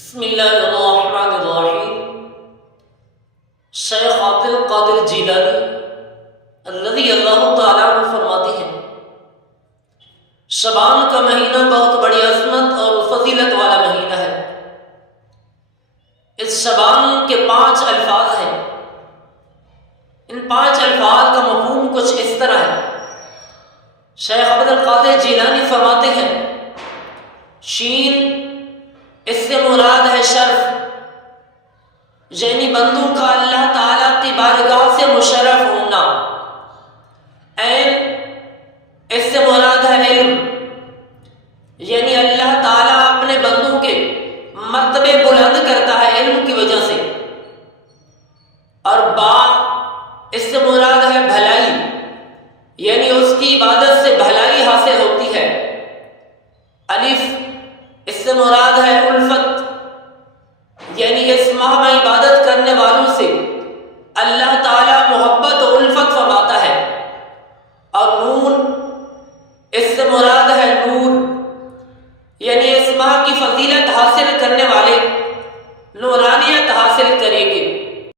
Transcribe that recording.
بسم اللہ الرحمن الرحیم۔ شیخ عبد القادر جیلانی رضی اللہ تعالیٰ عنہ فرماتے ہیں، شعبان کا مہینہ بہت بڑی عظمت اور فضیلت والا مہینہ ہے۔ اس شعبان کے 5 الفاظ ہیں۔ ان 5 الفاظ کا مفہوم کچھ اس طرح ہے۔ شیخ عبد القادر جیلانی فرماتے ہیں، شین اس سے مراد ہے شرف، یعنی بندوں کا اللہ تعالیٰ کی بارگاہ سے مشرف ہونا۔ عین اس سے مراد ہے علم، یعنی اللہ تعالیٰ اپنے بندوں کے مرتبے بلند کرتا ہے علم کی وجہ سے۔ اور با اس سے مراد ہے بھلائی، یعنی اس کی عبادت سے بھلائی حاصل ہوتی ہے۔ الف اس سے مراد ہے الفت، یعنی اس ماہ میں عبادت کرنے والوں سے اللہ تعالیٰ محبت و الفت فرماتا ہے۔ اور نون اس سے مراد ہے نور، یعنی اس ماہ کی فضیلت حاصل کرنے والے نورانی